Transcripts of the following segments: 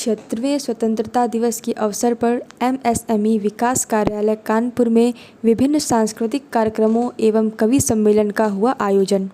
76वें स्वतंत्रता दिवस के अवसर पर एमएसएमई विकास कार्यालय कानपुर में विभिन्न सांस्कृतिक कार्यक्रमों एवं कवि सम्मेलन का हुआ आयोजन।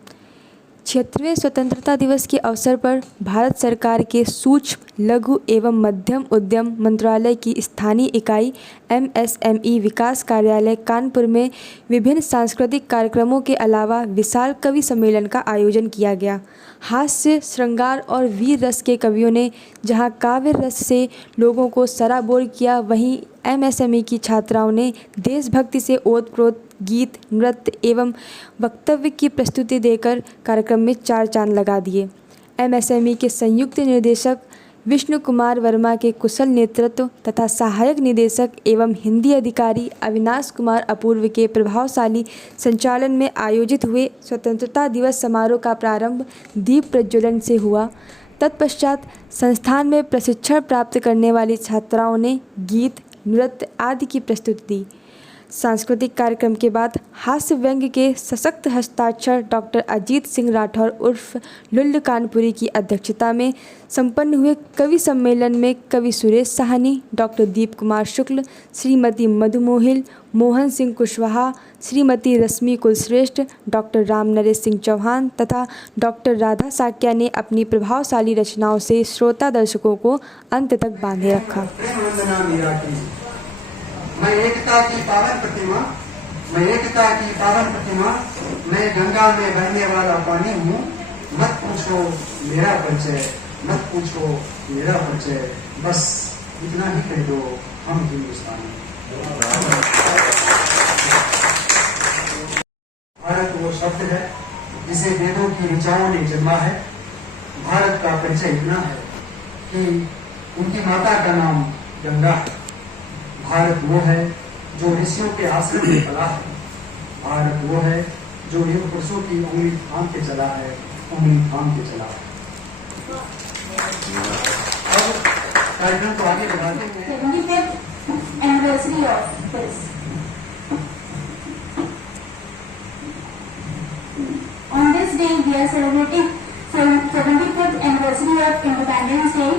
76वें स्वतंत्रता दिवस के अवसर पर भारत सरकार के सूक्ष्म, लघु एवं मध्यम उद्यम मंत्रालय की स्थानीय इकाई एमएसएमई विकास कार्यालय कानपुर में विभिन्न सांस्कृतिक कार्यक्रमों के अलावा विशाल कवि सम्मेलन का आयोजन किया गया। हास्य, श्रृंगार और वीर रस के कवियों ने जहां काव्य रस से लोगों को सराबोर किया, वहीं एमएसएमई की छात्राओं ने देशभक्ति से ओतप्रोत गीत, नृत्य एवं वक्तव्य की प्रस्तुति देकर कार्यक्रम में चार चांद लगा दिए। एमएसएमई के संयुक्त निर्देशक विष्णु कुमार वर्मा के कुशल नेतृत्व तथा सहायक निदेशक एवं हिंदी अधिकारी अविनाश कुमार अपूर्व के प्रभावशाली संचालन में आयोजित हुए स्वतंत्रता दिवस समारोह का प्रारंभ दीप प्रज्वलन से हुआ। तत्पश्चात संस्थान में प्रशिक्षण प्राप्त करने वाली छात्राओं ने गीत, नृत्य आदि की प्रस्तुति दी। सांस्कृतिक कार्यक्रम के बाद हास्य व्यंग्य के सशक्त हस्ताक्षर डॉक्टर अजीत सिंह राठौर उर्फ लुल्लु कानपुरी की अध्यक्षता में संपन्न हुए कवि सम्मेलन में कवि सुरेश साहनी, डॉक्टर दीप कुमार शुक्ल, श्रीमती मधु मोहिल, मोहन सिंह कुशवाहा, श्रीमती रश्मि कुलश्रेष्ठ, डॉक्टर राम नरेश सिंह चौहान तथा डॉक्टर राधा साक्या ने अपनी प्रभावशाली रचनाओं से श्रोता दर्शकों को अंत तक बांधे रखा। मैं एकता की पावन प्रतिमा, मैं गंगा में बहने वाला पानी हूँ। मत पूछो मेरा परिचय, बस इतना ही कह दो, हम हिंदुस्तानी। भारत वो शब्द है जिसे वेदों की ऋचाओं ने जन्मा है। भारत का परिचय इतना है कि उनकी माता का नाम गंगा है। भारत वो है जो ऋषियों के आश्रम में पला है। भारत वो है जो युग पुरुषों की उंगली थाम के चला है। अब कार्यक्रम को आगे बढ़ाते हैं। Anniversary of this. On this day, we are celebrating 75th anniversary of Independence Day.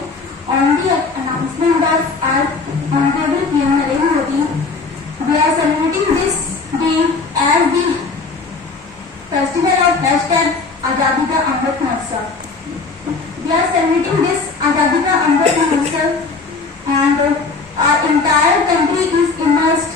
On the announcement of our Honorable PM Narendra Modi, we are celebrating this day as the festival of #Azadi Ka Amrit Mahotsav. We are celebrating this Azadi Ka Amrit Mahotsav and our entire country is immersed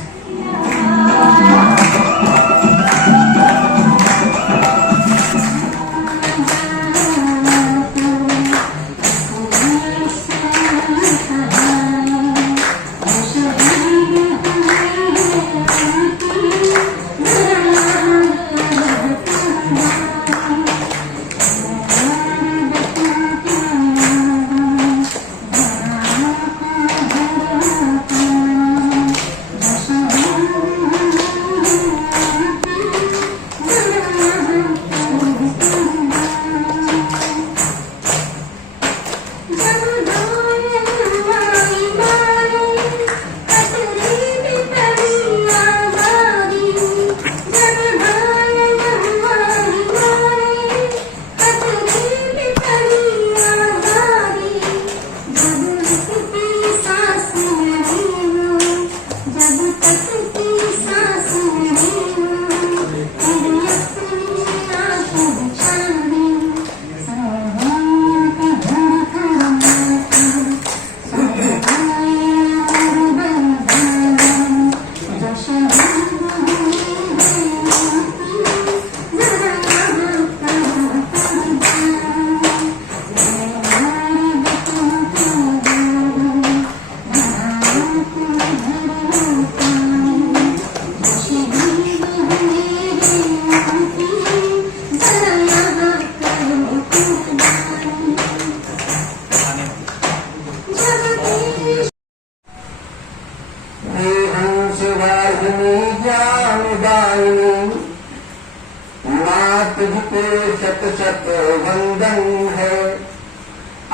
शत शत वंदन है।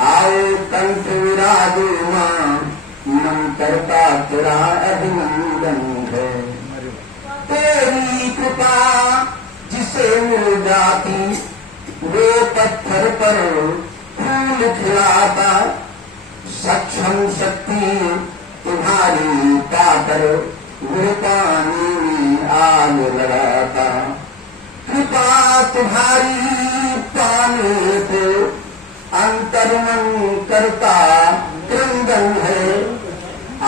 आओ कंठ विराजो मां, मन करता तेरा अभिनंदन है। तेरी कृपा जिसे मिल जाती, वो पत्थर पर फूल खिलाता। सक्षम शक्ति तुम्हारी पाकर वो पानी में आग लगाता, कृपा तुम्हारी पाने को अंतर्मन करता क्रंदन है,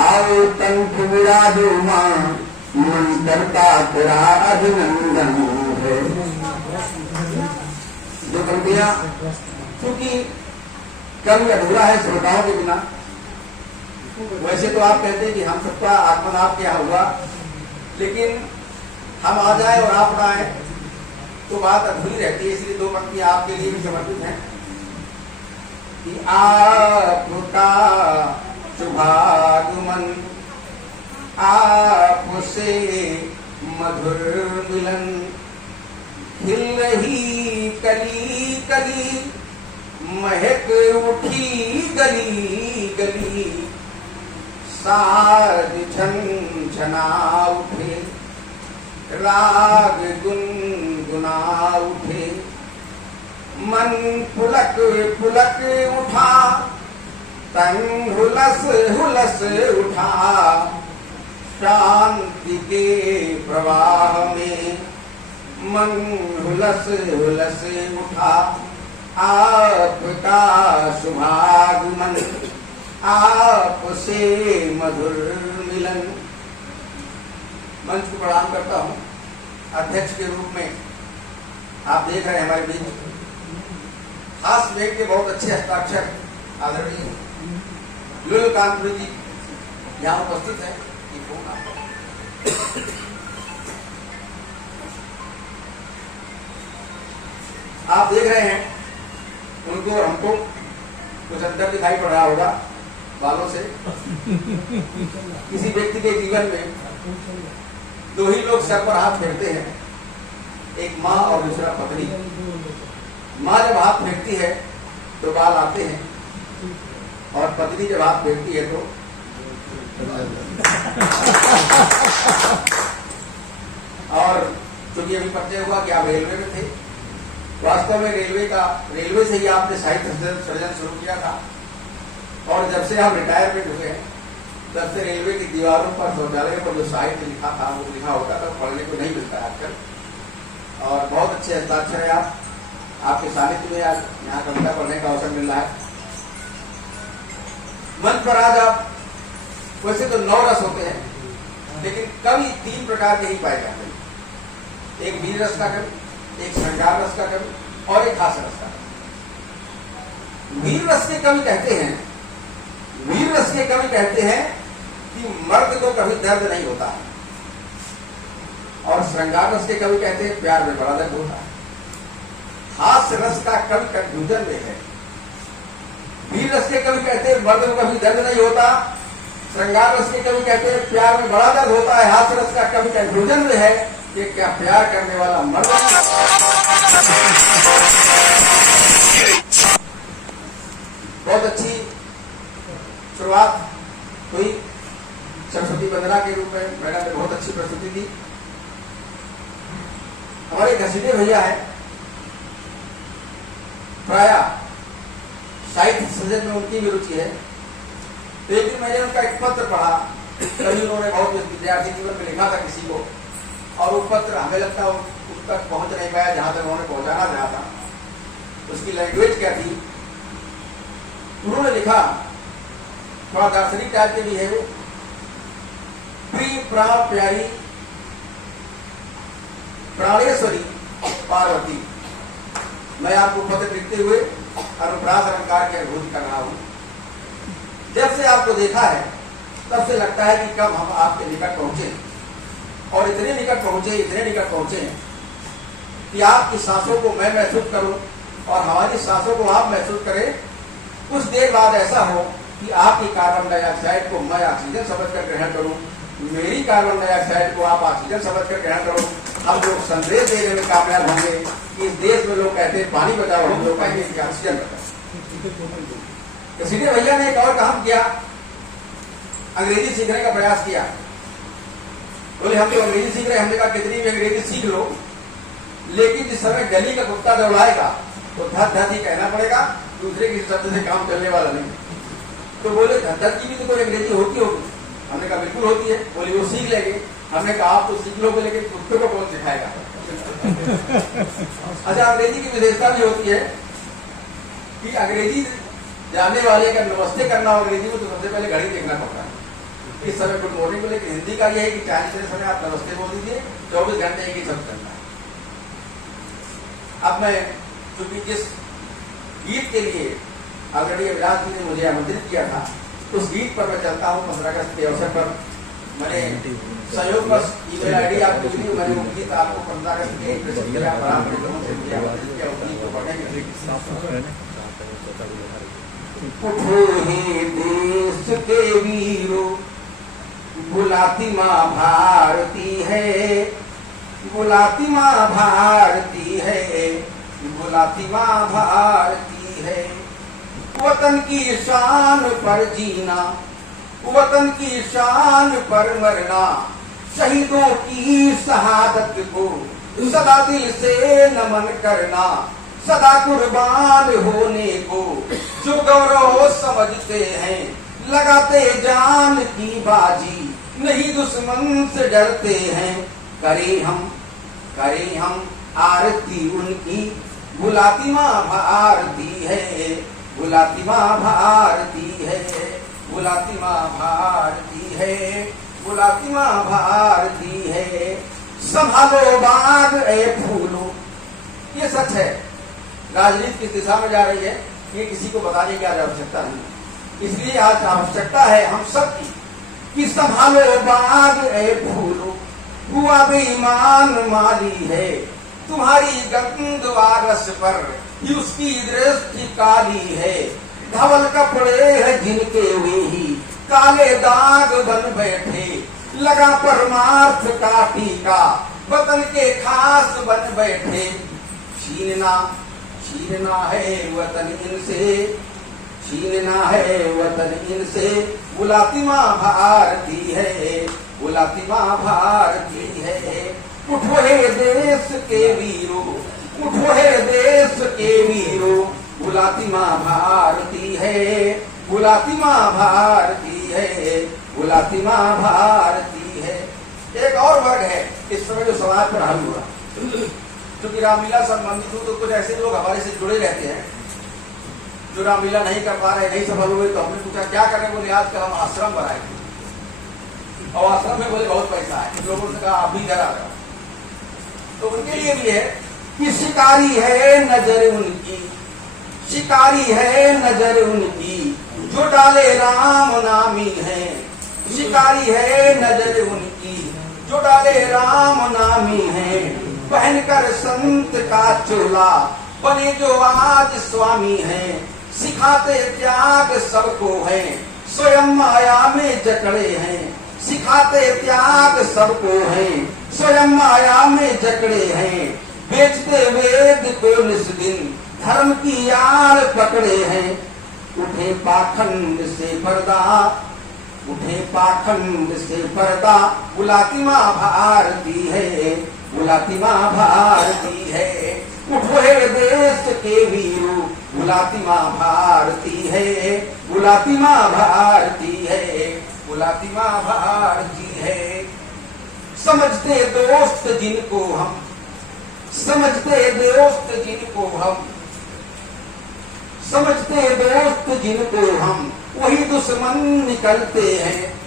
आओ तंक विराजो मां मन करता तेरा अभिनंदन है। जो पंक्तियां, क्योंकि कवि अधूरा है श्रोताओं के बिना, वैसे तो आप कहते हैं कि हम सबका आत्मनाद क्या हुआ, लेकिन हम आ जाए और आप ना आए तो बात अधूरी रहती है। इसलिए दो पंक्तियां आपके लिए भी समर्पित हैं कि आपका शुभागमन, आपसे मधुर मिलन, खिल रही कली कली, महक उठी गली गली, साज झनझना उठे, राग गुनगुना उठे, मन पुलक पुलक उठा, तन हुलस हुलस उठा, शांति के प्रवाह में मन हुलस हुलस उठा, आपका शुभागमन, आपसे मधुर मिलन। मंच को प्रणाम करता हूँ अध्यक्ष के रूप में। आप देख रहे हैं हमारे बीच खास लेख के बहुत अच्छे हस्ताक्षर आदरणीय लुल कानपुरी जी यहाँ उपस्थित है। आप देख रहे हैं उनको और हमको कुछ अंतर दिखाई पड़ रहा होगा बालों से। किसी व्यक्ति के जीवन में दो ही लोग सर पर हाथ फेरते हैं, एक माँ और दूसरा पत्नी। माँ जब हाथ फेरती है तो बाल आते हैं, और पत्नी जब हाथ फेरती है तो और चूंकि अभी परिचय हुआ कि आप रेलवे में थे, वास्तव में रेलवे से ही आपने साहित्य सृजन शुरू किया था, और जब से आप रिटायरमेंट हुए हैं तब से रेलवे की दीवारों पर, शौचालयों पर जो साहित्य लिखा था वो लिखा होता था, पढ़ने को नहीं मिलता है आजकल। और बहुत अच्छे हस्ताक्षर है आपके सानिध्य में आज यहाँ कविता पढ़ने का अवसर मिल रहा है। मंच पर आज आप, वैसे तो 9 रस होते हैं, लेकिन कवि 3 प्रकार के ही पाए जाते हैं। एक वीर रस का कवि, एक श्रृंगार रस का कवि, और एक हास्य रस का कवि। वीर रस के कवि कहते हैं कि मर्द को कभी दर्द नहीं होता है, और श्रृंगार रस के कवि कहते हैं प्यार में बड़ा दर्द होता है। हास्य रस का कवि कंफ्यूजन में है। वीर रस के कवि कहते हैं मर्द को कभी दर्द नहीं होता, श्रृंगार रस के कवि कहते हैं प्यार में बड़ा दर्द होता है। हास्य रस का कवि कंफ्यूजन में है कि क्या प्यार करने वाला मर्द। बहुत अच्छी शुरुआत हुई सरस्वती वंदना के रूप में। मैडम ने बहुत अच्छी प्रस्तुति दी। हमारे घसीटे भैया है, प्राय साहित्य सृजन में उनकी भी रुचि है। तो एक दिन मैंने उनका एक पत्र पढ़ा, कभी उन्होंने बहुत विद्यार्थी जीवन में लिखा था किसी को, और वो पत्र हमें लगता है उस तक पहुंच नहीं पाया जहां तक उन्होंने पहुंचाना चाहा था। उसकी लैंग्वेज क्या थी? उन्होंने लिखा, थोड़ा दार्शनिक टाइप के भी है वो, प्रिय प्राण प्यारी प्राणेश्वरी पार्वती, मैं आपको पत्र लिखते हुए अनुप्रास अलंकार की अनुभूति कर रहा हूं। जब से आपको देखा है तब से लगता है कि कब हम आपके निकट पहुंचे, और इतने निकट पहुंचे कि आपकी सांसों को मैं महसूस करूं और हमारी सांसों को आप महसूस करें। कुछ देर बाद ऐसा हो कि आपकी कार्बन डाइऑक्साइड को मैं ऑक्सीजन समझकर ग्रहण करूं, मेरी कार्बन डाइऑक्साइड को आप ऑक्सीजन समझकर ग्रहण करो। हम लोग संदेश देने में कामयाब होंगे कि इस देश में लोग कहते हैं पानी बचाओ, हम लोग कहेंगे कि ऑक्सीजन बचाओ। इसलिए भैया ने एक और काम किया, अंग्रेजी सीखने का प्रयास किया। बोले हम तो अंग्रेजी सीख रहे हैं, हमने कहा कितनी भी अंग्रेजी सीख लो, लेकिन जिस समय गली का कुत्ता दौड़ाएगा तो धत धत ही कहना पड़ेगा, दूसरे किसी शब्द से काम चलने वाला नहीं। तो बोले धनदत्त की भी तो कोई अंग्रेजी होती होगी। हमने कहा बिल्कुल होती है। बोले वो सीख लेंगे। हमने कहा आप तो सीख लोगे, लेकिन कुत्ते को कौन सिखाएगा? अच्छा, अंग्रेजी की विशेषता भी होती है कि अंग्रेजी जानने वाले का नमस्ते करना हो अंग्रेजी में तो सबसे पहले घड़ी देखना पड़ता है। इस समय गुड मॉर्निंग बोले, हिंदी का यह है कि 40 से समय आप नमस्ते बोल दीजिए, 24 घंटे एक ही शब्द करना है। अब मैं चूंकि जिस गीत के लिए आदरणीय अभिलाष जी ने मुझे आमंत्रित किया था, उस गीत पर मैं चलता हूँ। 15 अगस्त के अवसर पर मैंने सहयोगवश ईमेल आईडी आपको दी, मैंने वो गीत आपको 15 अगस्त के प्रसिद्ध किया, बराबर से मुझे आमंत्रित किया, उस गीत को पढ़ेंगे। उठो हे देश के वीरों, बुलाती माँ भारती है, बुलाती माँ भारती है, बुलाती माँ भारती है। वतन की शान पर जीना, वतन की शान पर मरना, शहीदों की शहादत को सदा दिल से नमन करना, सदा कुर्बान होने को जो गौरव समझते हैं, लगाते जान की बाजी, नहीं दुश्मन से डरते हैं। करें हम आरती उनकी, बुलाती माँ भारती है, बुलाती माँ भारती है, बुलाती माँ भारती है, बुलाती माँ भारती है। संभालो बाग ए फूलो, ये सच है। राजनीति किस दिशा में जा रही है ये किसी को बताने की आज आवश्यकता नहीं, इसलिए आज आवश्यकता है हम सबकी कि संभालो बाग ए फूलो, हुआ बेईमान माली है, तुम्हारी गंध वारस पर उसकी दृष्टि काली है। धवल कपड़े है जिनके वे ही काले दाग बन बैठे, लगा परमार्थ का टीका, वतन के खास बन बैठे। छीनना है वतन इनसे, छीनना है वतन इनसे, बुलाती माँ भारती है, बुलाती माँ भारती है। उठो हे देश के वीरों, उठो हे देश के वीरों, बुलाती माँ भारती है, बुलाती माँ भारती है, बुलाती माँ भारती है। एक और वर्ग है इस समय जो समाज पर हावी हुआ, क्योंकि रामलीला संबंधित हो तो कुछ ऐसे लोग हमारे से जुड़े रहते हैं जो रामलीला नहीं कर पा रहे, नहीं सफल हुए। तो हमने पूछा क्या करें? बोले आजकल हम आश्रम बनाएंगे, और आश्रम में बोले बहुत पैसा है। लोगों ने कहा आप भी इधर आ जाओ। तो उनके लिए भी है कि शिकारी है नजर उनकी, शिकारी है नजर उनकी, जो डाले राम नामी है। शिकारी है नजर उनकी, जो डाले राम नामी है। पहनकर संत का चोला बने जो आज स्वामी है। सिखाते त्याग सबको है, स्वयं माया में जकड़े हैं। सिखाते त्याग सबको है, स्वयं माया में जकड़े हैं। बेचते वेद को निस दिन, धर्म की आड़ पकड़े हैं। उठे पाखंड से पर्दा, उठे पाखंड से पर्दा, बुलाती माँ भारती है, बुलाती माँ भारती है। उठो हे देश के वीरों, बुलाती माँ भारती है, बुलाती माँ भारती है, बुलाती माँ भारती है। समझते दोस्त जिनको हम, समझते दोस्त जिनको हम, समझते दोस्त जिनको हम, वही दुश्मन निकलते हैं।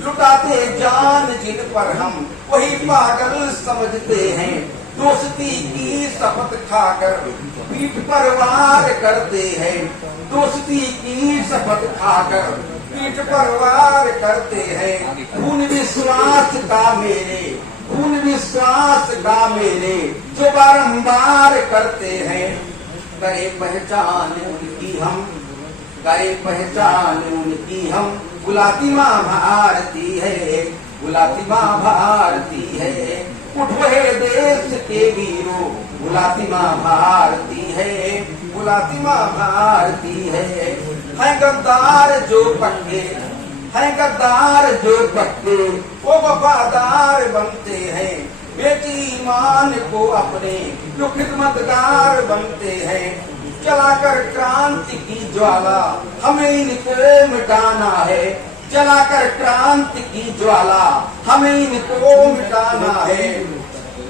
लुटाते जान जिन पर हम, वही पागल समझते हैं। दोस्ती की शपथ खाकर पीठ पर वार करते हैं। दोस्ती की शपथ खाकर पीठ पर वार करते हैं। खून विश्वास का मेरे, खून विश्वास का मेरे, जो बारंबार करते हैं। करे पहचान उनकी हम, करे पहचान उनकी हम, बुलाती माँ भारती है, बुलाती माँ भारती है। उठो हे देश के वीरों, बुलाती माँ भारती है, बुलाती माँ भारती है। गद्दार जो पक्के, है गद्दार जो पक्के, वो वफादार बनते हैं। बेटी ईमान को अपने जो खिदमतगार बनते हैं। जलाकर क्रांति की ज्वाला हमें इनको मिटाना है, जलाकर क्रांति की ज्वाला हमें इनको मिटाना है,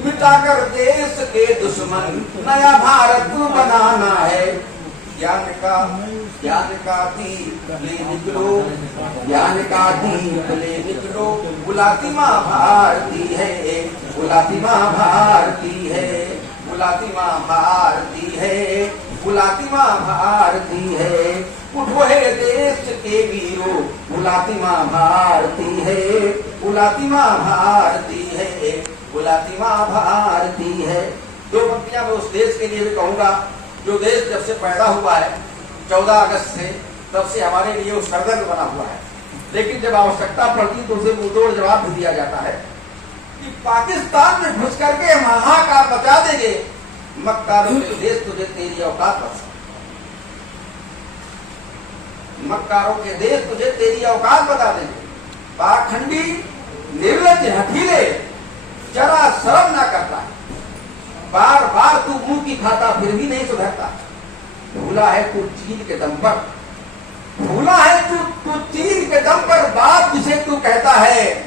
मिटाकर देश के दुश्मन नया भारत बनाना है। ज्ञान का दीप ले निकलो, ज्ञान का दीप ले निकलो, बुलाती माँ भारती है, बुलाती माँ भारती है, बुलाती माँ भारती है, बुलाती माँ भारती है। उठो है देश के वीरों, बुलाती माँ भारती है, बुलाती माँ भारती है, बुलाती माँ भारती है। दो पंक्तियां मैं उस देश के लिए भी कहूंगा जो देश जब से पैदा हुआ है 14 अगस्त से, तब से हमारे लिए वो सरदर्द बना हुआ है, लेकिन जब आवश्यकता पड़ती तो उसे मुंहतोड़ जवाब भी दिया जाता है कि पाकिस्तान में घुस करके महाकाल बचा देंगे, मक्कारों के देश तुझे तेरी औकात बता, मक्कारों के देश तुझे तेरी औकात बता देंगे। पाखंडी निर्लज हठीले जरा शर्म ना करता है, बार बार तू मुंह की खाता फिर भी नहीं सुधरता। भूला है तू चीन के दम पर, भूला है तू चीन के दम पर बात जिसे तू कहता है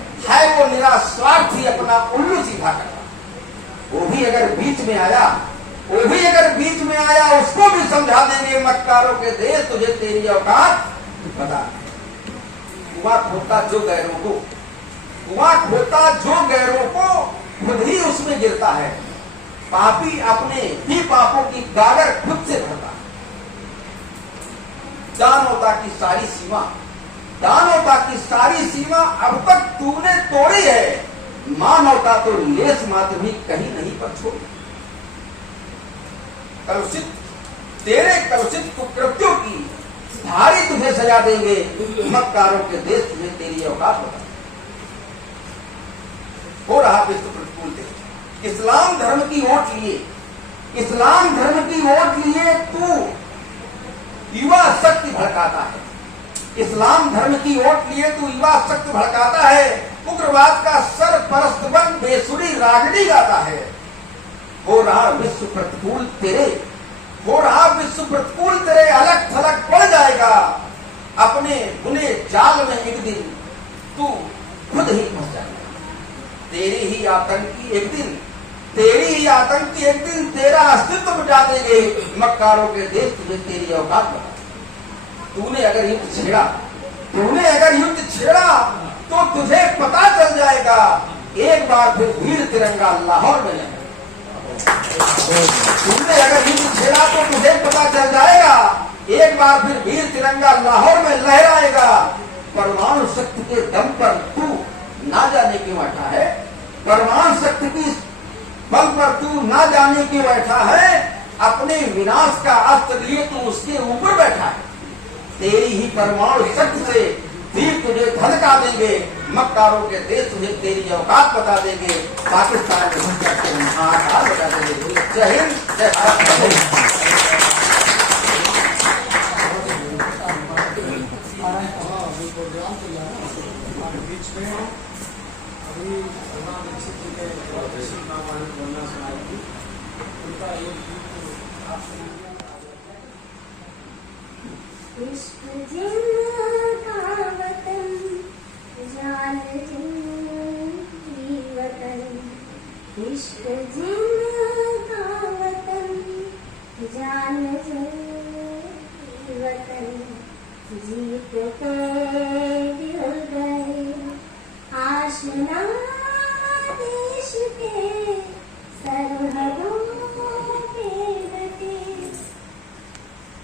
वो निरास्वार्थी अपना उल्लू सीधा करता। वो भी अगर बीच में आया, वो भी अगर बीच में आया उसको भी समझा देंगे, मक्कारों के देश तुझे तेरी औकात बता। कुआं खोदता जो गैरों को, कुआं खोदता जो गैरों को खुद ही उसमें गिरता है, पापी अपने ही पापों की गागर खुद से भरता है। दानवता की सारी सीमा, दानवता की सारी सीमा अब तक तूने तोड़ी है, मानवता तो लेस मात्र भी कहीं नहीं पर छोड़ी। कलुषित तेरे कलुषित कुकृत्यों की भारी तुझे सजा देंगे, मक्कारों के देश तुझे तेरी औकात बता। हो रहा विश्व प्रतिकूल देश, इस्लाम धर्म की ओट लिए, इस्लाम धर्म की ओट लिए तू युवा शक्ति भड़काता है, इस्लाम धर्म की ओट लिए तू युवा शक्ति भड़काता है, उग्रवाद का सरपरस्त बन बेसुरी रागनी गाता है। हो रहा विश्व प्रतिकूल तेरे, हो रहा विश्व प्रतिकूल तेरे अलग थलग पड़ जाएगा, अपने बुने जाल में एक दिन तू खुद ही फंस जाएगा। तेरी ही आतंकी एक दिन, तेरी ही आतंकी एक दिन तेरा अस्तित्व मिटा देंगे, मक्कारों के देश तुझे तेरी औकात बता। तूने अगर युद्ध छेड़ा, तूने अगर युद्ध छेड़ा तो तुझे पता चल जाएगा, एक बार फिर वीर तिरंगा लाहौर में जाएगा। तूने अगर युद्ध छेड़ा तो तुझे पता चल जाएगा, एक बार फिर वीर तिरंगा लाहौर में लहराएगा। परमाणु शक्ति के दम पर तू ना जाने क्यों बैठा है, परमाणु शक्ति की बल पर तू ना जाने क्यों बैठा है, अपने विनाश का अस्त्र लिए तू उसके ऊपर बैठा है। तेरी ही परमाणु शक्ति से वीर तुझे धधका देंगे, मक्कारों के देश तुझे तेरी औकात बता देंगे, पाकिस्तान में घुस करके महाकाल बता देंगे। जय हिंद, जय भारत। इश्क जिनका वतन जान जिनकी वतन, इश्क जिनका वतन जान जिनकी वतन, जीत के दिल गए आशना देश के सरहदों पे डटे।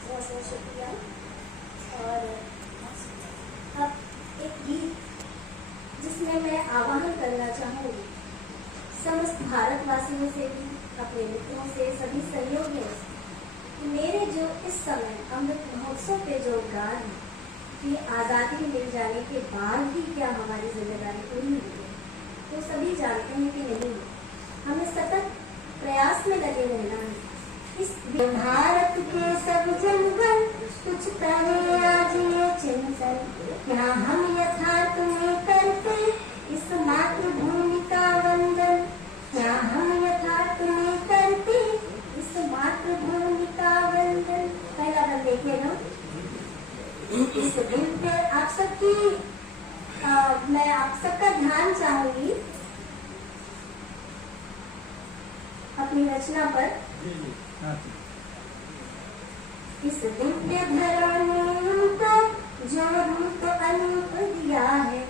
बहुत शुक्रिया। और अब एक गीत जिसमें मैं आह्वान करना चाहूँगी समस्त भारतवासियों से भी, अपने मित्रों से, सभी सहयोगियों से, कि मेरे जो इस समय अमृत महोत्सव पे जो गान है कि आज़ादी मिल जाने के बाद भी क्या हमारी जिम्मेदारी पूरी हुई है, तो सभी जानते हैं कि नहीं, हमें सतत प्रयास में लगे रहना है। इस भारत के सब जंगल कुछ पहले आज ये चिंतन, क्या हम यथार्थ में करते इस मातृभूमि का वंदन, क्या हम यथार्थ में करते इस मातृभूमि का वंदन। कि मैं आप सबका ध्यान चाहूंगी अपनी रचना पर। इस दिव्य धरा ने उनको जो रूप अनूप दिया है,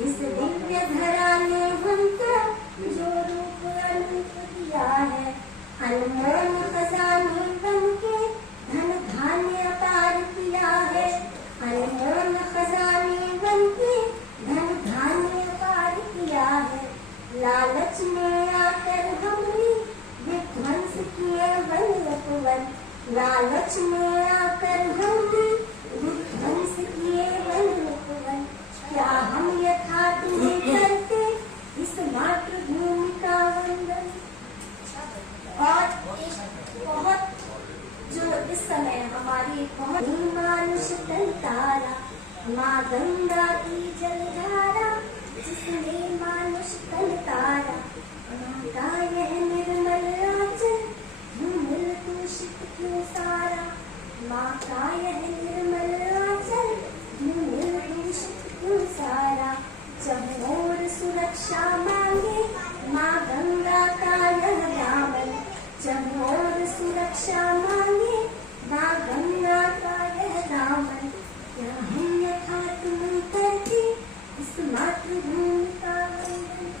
इस दिव्य धरा ने हमको जो रूप अनूप दिया है, अनमोल खजाने बनके धन धान्य अपार किया है, अनमोल खजाने बनके धन धान्य अपार किया है। लालच में आकर हमने विध्वंस किए वल्लभवन, लालच में आकर हमने विध्वंस किए वल्लभवन। क्या हम यथार्थ में करते इस मातृभूमि का वंदन। और बहुत जो इस समय हमारी बहुत मानुष तन तारा, माँ गंगा की जलधारा जिसमें मानुष तन तारा, माँ का यह निर्मल आंचल धूमिल दूषित क्यों सारा, माँ का यह निर्मल आंचल धूमिल दूषित क्यों सारा। जब और सुरक्षा मांगे माँ गंगा का यह दामन, जब और सुरक्षा मांगे माँ गंगा का यह दामन। क्या हम यथार्थ में करते इस मातृभूमि का वंदन।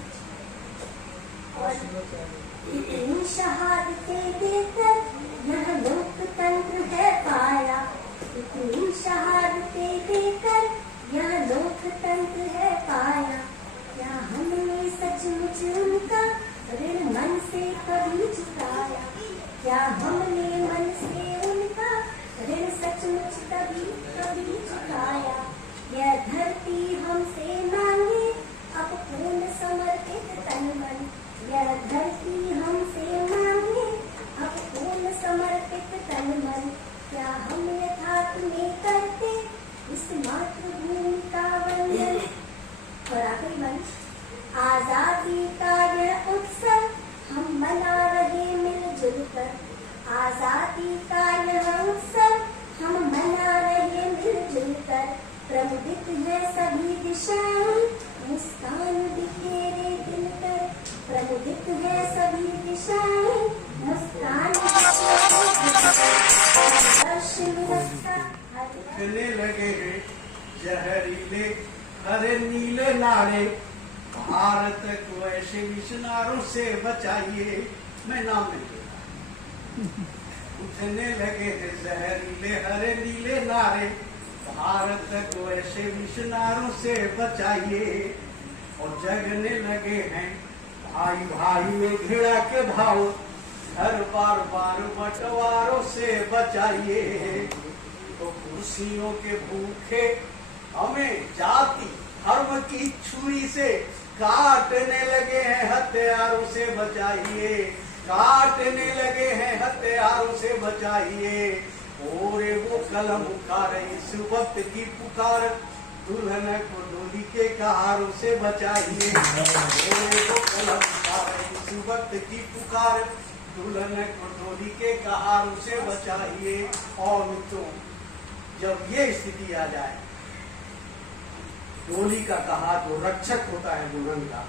और इतनी शहादतें देकर यह लोकतंत्र है पाया, इतनी शहादतें देकर यह लोकतंत्र है पाया। क्या हमने सचमुच उनका ऋण मन से कभी चुकाया, क्या हमने मन से उनका ऋण सचमुच कभी कभी चुकाया। यह धरती हमसे मांगे अब पूर्ण समर्पित तन मन, यह धरती हमसे मांगे अब पूर्ण समर्पित तन मन। क्या हम यथार्थ में करते इस मातृभूमि का वंदन। और आखिरी वंश, आजादी का यह उत्सव हम मना रहे मिलजुल कर, आजादी का यह उत्सव हम मना रहे मिलजुल कर। प्रमुदित है सभी दिशाएं मुस्कान बिखेरे दिल कर, प्रमुदित है सभी दिशाएं मुस्कान उठने लगे हैं जहरीले हरे नीले नारे, भारत को ऐसे मिशनारों से बचाइए। मैं नाम नहीं लेता। उठने लगे हैं जहरीले हरे नीले नारे, भारत को ऐसे मिशनारों से बचाइए। और जगने लगे हैं भाई भाई में घृणा के भाव, हर बार बार बंटवारों से बचाइए। तो कुर्सियों के भूखे हमें जाति धर्म की छुरी से काटने लगे हैं, हथियारों से बचाइए, काटने लगे हैं हथियारों से बचाइए। और वो कलम उठारे इस वक्त की पुकार, दुल्हन को डोली के कहारों से बचाइए। वो कलम उठारे इस वक्त की पुकार, दुल्हन को डोली के कहारों से बचाइए। और मित्रों, जब ये स्थिति आ जाए, डोली का कहार जो रक्षक होता है दुल्हन का,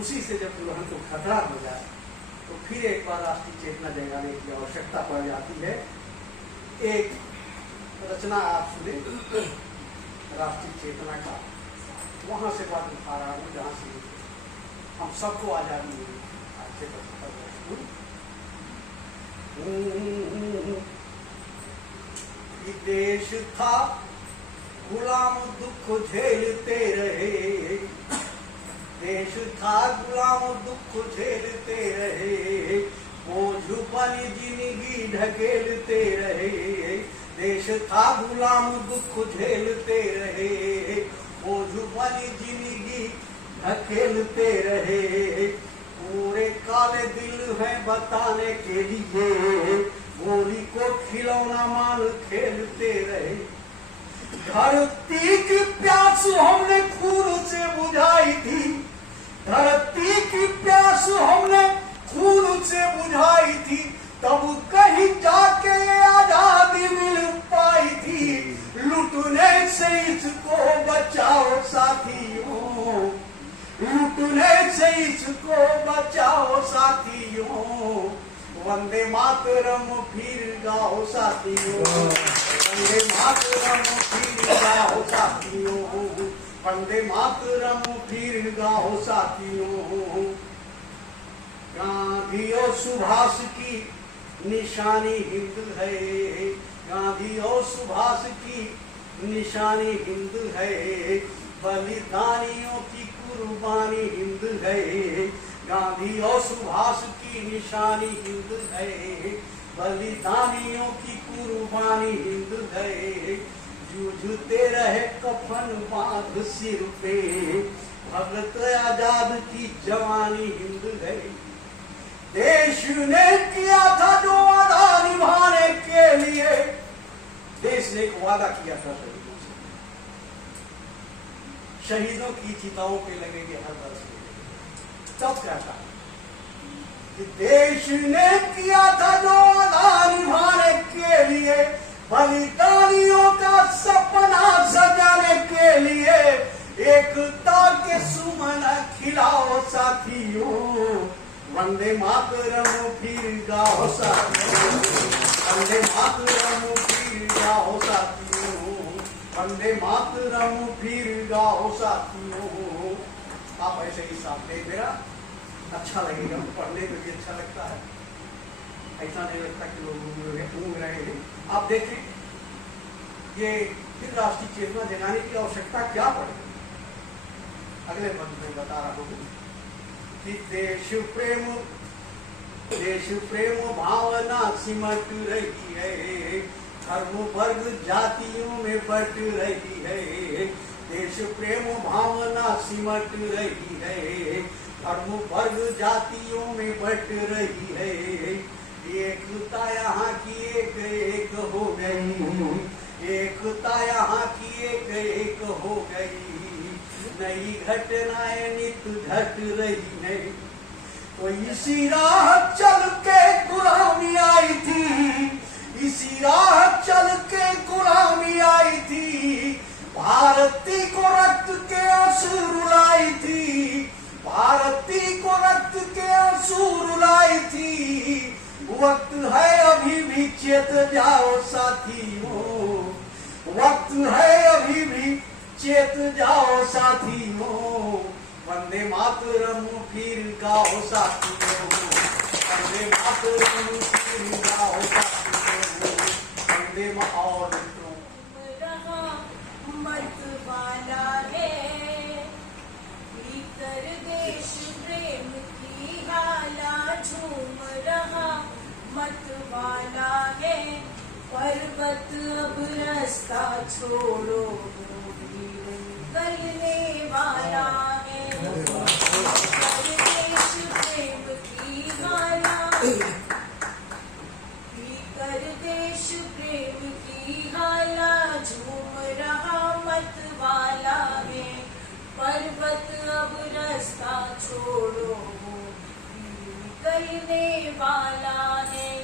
उसी से जब दुल्हन को खतरा हो जाए तो फिर एक बार राष्ट्रीय चेतना जगाने की आवश्यकता पड़ जाती है। एक रचना आप सुने राष्ट्रीय चेतना का, वहां से बात उठा रहा हूँ जहां से हम सबको आजादी मिली आज से 75 वर्ष। देश था गुलाम दुख झेलते रहे, देश था गुलाम दुख झेलते रहे, बोझ बनी जिंदगी ढकेलते रहे। देश था गुलाम दुख झेलते रहे, बोझ बनी जिंदगी ढकेलते रहे। पूरे काले दिल है बताने के लिए, गोली को खिलौना मान खेलते रहे। धरती की प्यास हमने खून से बुझाई थी, धरती की प्यास हमने खून से बुझाई थी, तब कहीं जाके आजादी मिल पाई थी। लुटने से इसको साथियों, लूटने से इसको बचाओ साथियों, वंदे मातरम फिर गाओ साथियों, वंदे मातरम फिर गाओ साथियों, वंदे मातरम फिर गाओ साथियों। गांधी और सुभाष की निशानी हिंद है, गांधी और सुभाष की निशानी हिंद है, बलिदानियों की कुर्बानी हिंद है, गांधी और सुभाष की निशानी हिंद है, बलिदानियों की कुर्बानी हिंद है। जूझते रहे कफन बांध सिर पे, भगत आजाद की जवानी हिंद है। देश ने किया था जो वादा निभाने के लिए, देश ने एक वादा किया था शहीदों से, शहीदों की चिताओं पे लगेंगे हर वर्ष। तब क्या था कि देश ने किया था जो वादा निभाने के लिए, बलिदानियों का सपना सजाने के लिए, एकता के सुमन खिलाओ साथियों, वंदे मातरम फिर गाओ साथियों, वंदे मातरम फिर गाओ साथियों, वंदे मातरम फिर गाओ साथियों। आप ऐसे ही साथ ले, मेरा अच्छा लगेगा, पढ़ने में भी अच्छा लगता है, ऐसा नहीं लगता कि लोग घूम रहे हैं। आप देखें ये फिर राष्ट्रीय चेतना जगाने की आवश्यकता क्या पड़ेगी। अगले मंत्र में बता रहा हूँ कि देश प्रेम भावना सिमट रही है, धर्म वर्ग जातियों में बट रही है, देश प्रेम भावना सिमट रही है, धर्म वर्ग जातियों में बट रही है, एकता यहाँ की एक एक हो गई, एकता यहाँ की एक एक हो गई, नई घटनाएं नित घट रही है। तो इसी राह चल के गुलामी आई थी, इसी राह चल के गुलामी आई थी, भारती को रक्त के आंसू रुलाई थी, भारती को रक्त के आंसू रुलाई थी। वक्त है अभी भी चेत जाओ साथियों, वक्त है अभी भी चेत जाओ साथियों, वंदे मातरम फिर गाओ साथियों, वंदे मातरम फिर गाओ साथियों, वंदे और मत वाला है, भीतर देश प्रेम की हाला झूम रहा मत वाला है, पर्वत अब रास्ता छोड़ो निकलने वाला है, देश प्रेम की हाला, भीतर देश प्रेम की हाला झूम रहा मत वाला है, पर्वत अब रास्ता छोड़ो निकलने वाला है।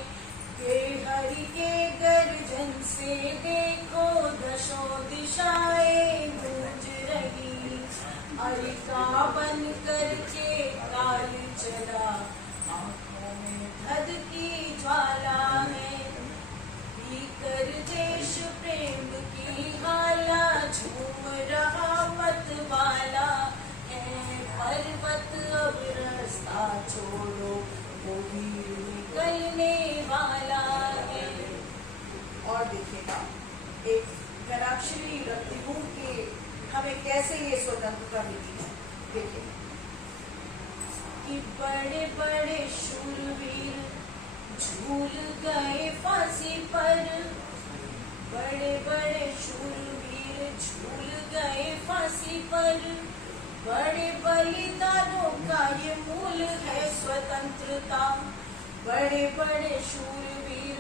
के हरि के गर्जन से देखो दशों दिशाएं गूंज रही, अरिका बन करके काल चला आंखों में धध की ज्वाला है, भीतर देश प्रेम की हाला झूम रहा मत वाला है, पर्वत अब रास्ता छोड़ो वो वीर निकलने वाला है। और देखिएगा एक गणाक्षरी रखती हूँ कि हमें कैसे ये स्वतंत्रता मिली है। देखिए कि बड़े बड़े शूरवीर झूल गए फांसी पर, बड़े बड़े शूरवीर झूल गए फांसी पर, बड़े बलिदानों का ये मूल है स्वतंत्रता, बड़े बड़े शूरवीर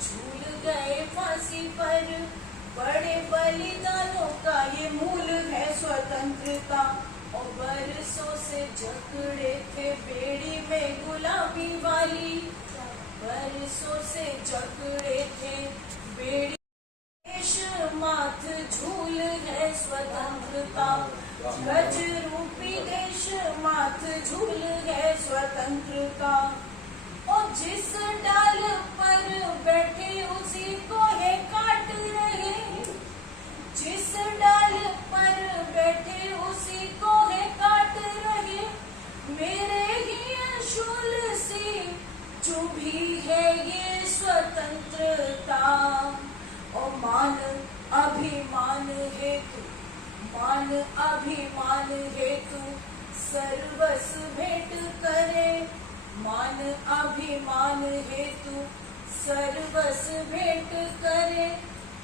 झूल गए फांसी पर, बड़े बलिदानों का ये मूल है स्वतंत्रता, और बरसों से जकड़े थे बेड़ी में गुलामी वाली, बरसों से जकड़े थे बेड़ी, देश माथ झूल है स्वतंत्रता। स्वतंत्रता गज रूपी देश माथ झूल है स्वतंत्रता और जिस डाल पर बैठे उसी को है काट रहे जिस डाल पर बैठे उसी को है काट रहे मेरे ही अंशुल से जो भी है ये स्वतंत्रता और मान अभिमान हेतु मान अभिमान हेतु सर्वस भेंट करे मान अभिमान हेतु सर्वस भेंट करे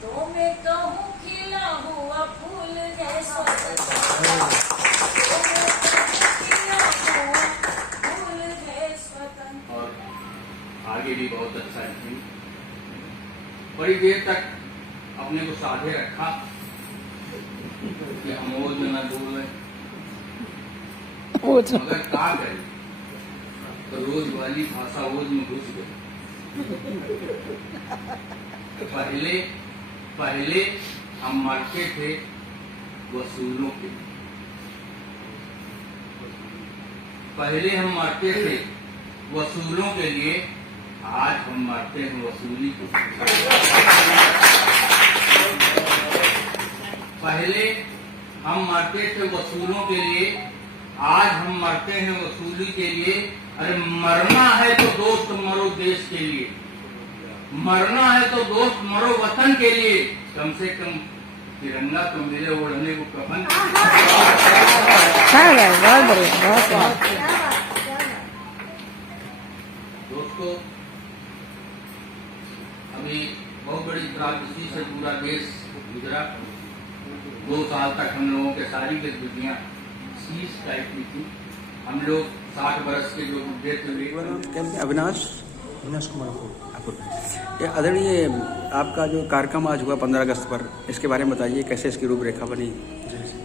तो मैं कहूँ खिला हुआ फूल है स्वतंत्रता तो मैं कहूँ खिला हुआ फूल है स्वतंत्रता। और आगे भी बहुत अच्छा लिखी। बड़ी देर तक अपने को साधे रखा कि हम ओज में न बोल रहे मगर क्या करें तो रोज वाली भाषा ओज में घुस गई। पहले हम मरते थे वसूलों के पहले हम मरते थे वसूलों के लिए आज हम मरते हैं वसूली के पहले हम मरते थे वसूलों के लिए आज हम मरते हैं वसूली के लिए। अरे मरना है तो दोस्त मरो देश के लिए मरना है तो दोस्त मरो वतन के लिए कम से कम तिरंगा तो मिले ओढ़ने को कफन। दोस्तों अभी बहुत बड़ी त्रासदी से पूरा देश गुजरा। 2 साल तक हम लोगों के सारी गतिविधियां शीश टाइप की थी। हम लोग 60 वर्ष के जो बुढ़े थे अविनाश कुमार आदरणीय आपका जो कार्यक्रम आज हुआ 15 अगस्त पर इसके बारे में बताइए कैसे इसकी रूपरेखा बनी।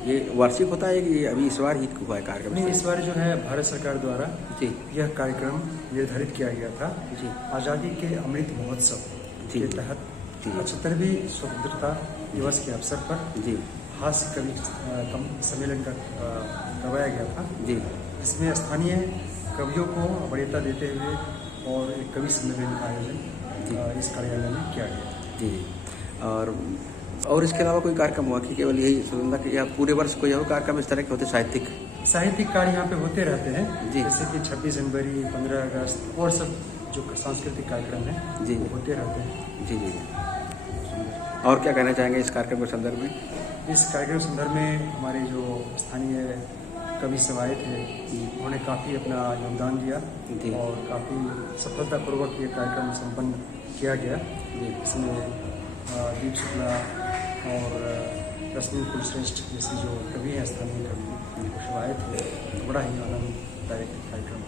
ये वार्षिक होता है कि अभी इस बार ही हुआ है कार्यक्रम? नहीं, इस बार जो है भारत सरकार द्वारा जी यह कार्यक्रम निर्धारित किया गया था जी आज़ादी के अमृत महोत्सव जी के तहत जी 75वीं स्वतंत्रता दिवस के अवसर पर जी हास्य कवि सम्मेलन करवाया गया था जी इसमें स्थानीय कवियों को वरीयता देते हुए और एक कवि सम्मेलन का आयोजन इस कार्यालय में किया गया जी। और इसके अलावा कोई कार्यक्रम हुआ कि केवल यही स्वतंत्रता या पूरे वर्ष कोई और कार्यक्रम इस तरह के होते साहित्यिक कार्य यहाँ पे होते रहते हैं जी। जैसे कि 26 जनवरी 15 अगस्त और सब जो सांस्कृतिक कार्यक्रम है जी वो होते रहते हैं जी जी। और क्या कहना चाहेंगे इस कार्यक्रम के संदर्भ में? इस कार्यक्रम के संदर्भ में हमारे जो स्थानीय कवि सभाएँ थे उन्होंने काफ़ी अपना योगदान दिया जी। और काफ़ी सफलतापूर्वक ये कार्यक्रम संपन्न किया गया। इसमें दीप शुक्ला और रश्मि कुलश्रेष्ठ जैसे जो कवि हैं स्थानीय कवि सभाएँ थे। बड़ा ही आनंददायक कार्यक्रम।